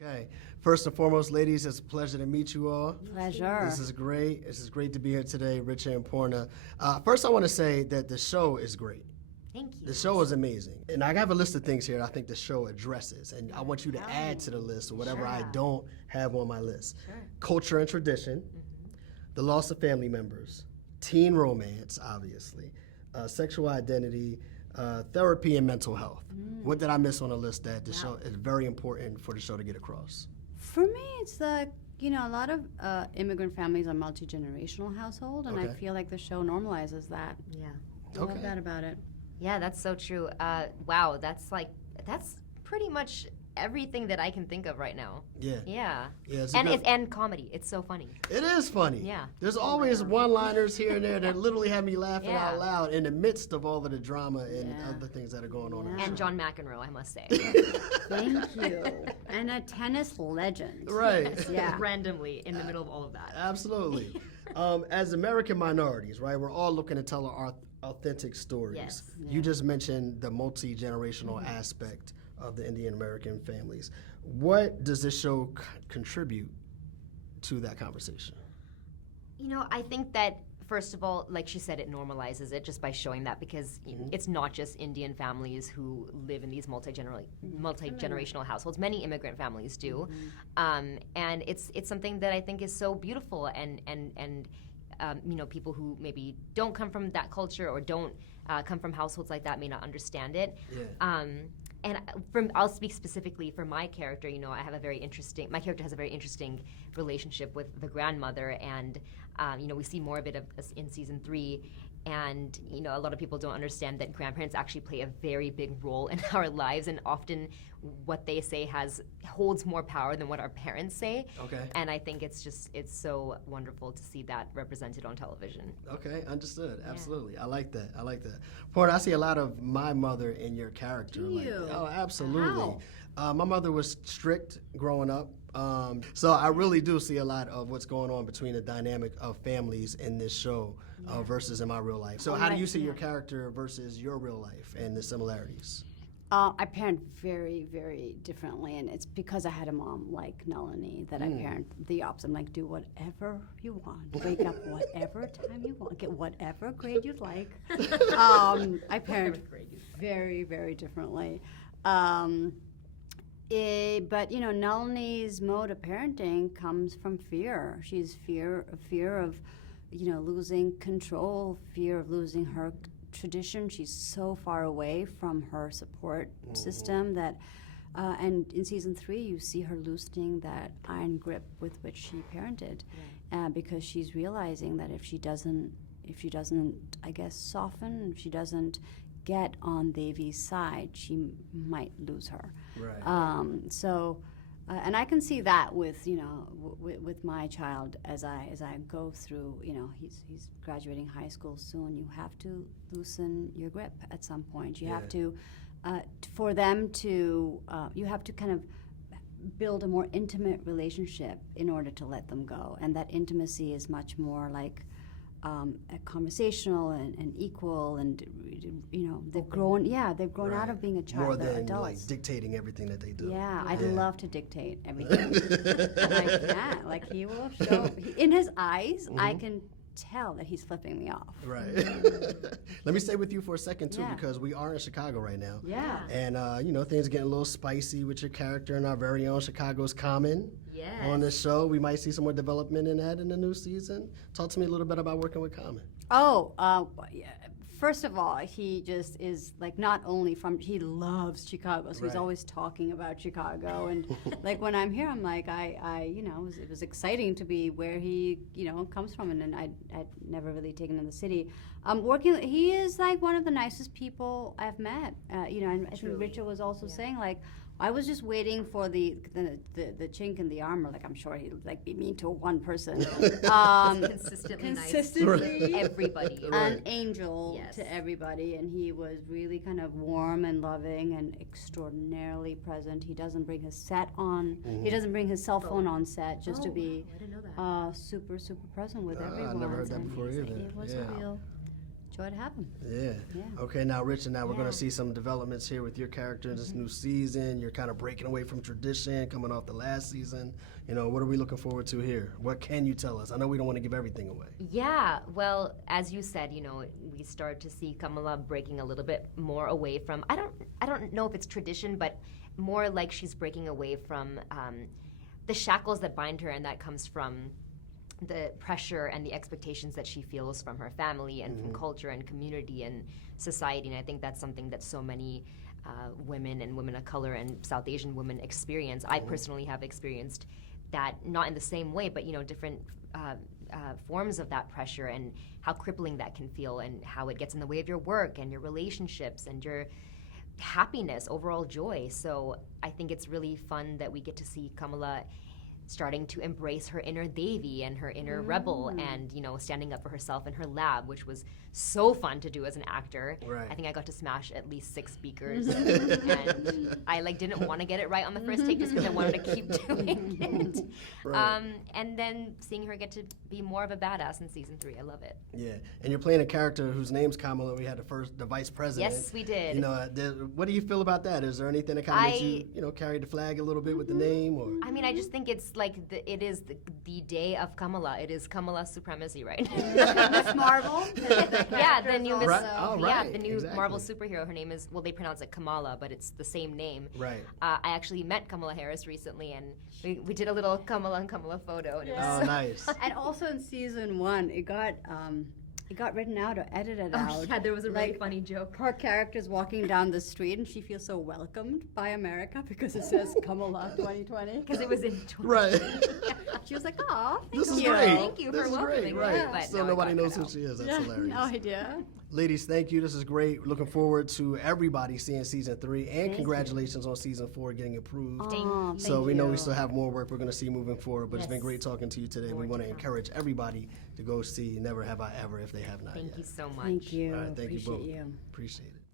Okay. First and foremost, ladies, it's a pleasure to meet you all. Pleasure. This is great. This is great to be here today, Richa and Poorna. First, I want to say that the show is great. Thank you. The show is amazing. And I have a list of things here I think the show addresses, and I want you to add to the list or whatever I don't have on my list. Sure. Culture and tradition, the loss of family members, teen romance, obviously, sexual identity, therapy, and mental health. What did I miss on the list that the show is very important for the show to get across? For me, it's like, a lot of immigrant families are multi-generational household, and I Okay. feel like the show normalizes that. Yeah. I love that about it. Yeah, that's so true. Wow, that's pretty much everything that I can think of right now. Yeah. Yeah. Yeah, it's And comedy. It's so funny. It is funny. Yeah. There's always one-liners here and there that literally have me laughing Yeah. out loud in the midst of all of the drama and other things that are going on. In the And show. John McEnroe, I must say. Thank you. And a tennis legend. Right. Yeah. Randomly in the middle of all of that. Absolutely. As American minorities, right, we're all looking to tell our authentic stories. Yes. You just mentioned the multi-generational aspect of the Indian American families. What does this show contribute to that conversation? I think that, first of all, like she said, it normalizes it just by showing that, because it's not just Indian families who live in these multi-generational households. Many immigrant families do. And it's something that I think is so beautiful, and people who maybe don't come from that culture or don't come from households like that may not understand it. Yeah. I'll speak specifically for my character. My character has a very interesting relationship with the grandmother, and we see more of it in season 3. And a lot of people don't understand that grandparents actually play a very big role in our lives, and often what they say holds more power than what our parents say. Okay. And I think it's so wonderful to see that represented on television. Okay, understood. Absolutely. I like that. Poorna, I see a lot of my mother in your character. Do you? Oh, absolutely. How? My mother was strict growing up. So I really do see a lot of what's going on between the dynamic of families in this show versus in my real life. So how do you see your character versus your real life and the similarities? I parent very, very differently, and it's because I had a mom like Nalini that I parent the opposite. I'm like, do whatever you want, wake up whatever time you want, get whatever grade you'd like. I parent very, very differently. But Nalini's mode of parenting comes from fear. She's fear of losing control, fear of losing her tradition. She's so far away from her support system that, and in season 3, you see her loosening that iron grip with which she parented, because she's realizing that if she doesn't, I guess, soften, if she doesn't get on Devi's side, she might lose her. Right. And I can see that with with my child as I go through. He's graduating high school soon. You have to loosen your grip at some point. You have to, for them to, you have to kind of build a more intimate relationship in order to let them go. And that intimacy is much more like a conversational and equal, and they've grown. Yeah, they've grown out of being a child. More They're than adults. like dictating everything that they do. Yeah, I'd love to dictate everything. Like he will show in his eyes. I can tell that he's flipping me off. Right. Let me stay with you for a second too, because we are in Chicago right now. Yeah. And things are getting a little spicy with your character and our very own Chicago's Common. Yes. On this show, we might see some more development in that in the new season. Talk to me a little bit about working with Common. First of all, he just is like not only he loves Chicago, so he's always talking about Chicago. And like when I'm here, I'm like, it was exciting to be where he, comes from, and I'd never really taken in the city. He is like one of the nicest people I've met. And I think Richa was also saying, like, I was just waiting for the chink in the armor. Like, I'm sure he'd like be mean to one person. Consistently nice Consistently. to everybody. An angel to everybody, and he was really kind of warm and loving and extraordinarily present. He doesn't bring his set on. He doesn't bring his cell phone on set just to be I didn't know that. super, super present with everyone. I never heard that before either. It was a real joy to have him. Yeah. Yeah. Okay, now Richa, now we're going Yeah. to see some developments here with your character in this new season. You're kind of breaking away from tradition, coming off the last season. You know, what are we looking forward to here? What can you tell us? I know we don't want to give everything away. Yeah, well, as you said, you know, we start to see Kamala breaking a little bit more away from, I don't know if it's tradition, but more like she's breaking away from the shackles that bind her, and that comes from the pressure and the expectations that she feels from her family and from culture and community and society. And I think that's something that so many women and women of color and South Asian women experience. I personally have experienced that, not in the same way, but, you know, different forms of that pressure, and how crippling that can feel, and how it gets in the way of your work and your relationships and your happiness, overall joy. So I think it's really fun that we get to see Kamala starting to embrace her inner Devi and her inner rebel, and, you know, standing up for herself in her lab, which was so fun to do as an actor. Right. I think I got to smash at least 6 speakers, and I didn't want to get it right on the first take just because I wanted to keep doing it. Right. And then seeing her get to be more of a badass in season 3, I love it. Yeah, and you're playing a character whose name's Kamala. We had the vice president. Yes, we did. You know, what do you feel about that? Is there anything that kind of makes you, you know, carry the flag a little bit with the name? Or I mean, I just think it's like it is the day of Kamala. It is Kamala supremacy right now. Miss Marvel. Yeah, the new Miss, Right. Oh, yeah, right, the new exactly. Marvel superhero. Her name is, well, they pronounce it Kamala, but it's the same name. Right. I actually met Kamala Harris recently, and we did a little Kamala and Kamala photo. And it Oh, was nice. And also in season 1, it got written out or edited out. yeah, there was a really Like, funny joke. her character's walking down the street and she feels so welcomed by America because it says Kamala 2020. Because it was in Right. She was like, "Oh, thank This is you." great. Thank you This for is welcoming great. me. Right. But Still no, it nobody got knows cut who out. she is. That's Yeah, hilarious. no idea. Ladies, thank you. This is great. Looking forward to everybody seeing season 3, and congratulations on season 4 getting approved. Oh, So thank we know we you. still have more work we're going to see moving forward, but it's been Yes. great talking to you today. We want to encourage everybody to go see Never Have I Ever if they have not Thank yet. you so much. Thank you. All right, thank you Appreciate both. you. Appreciate it.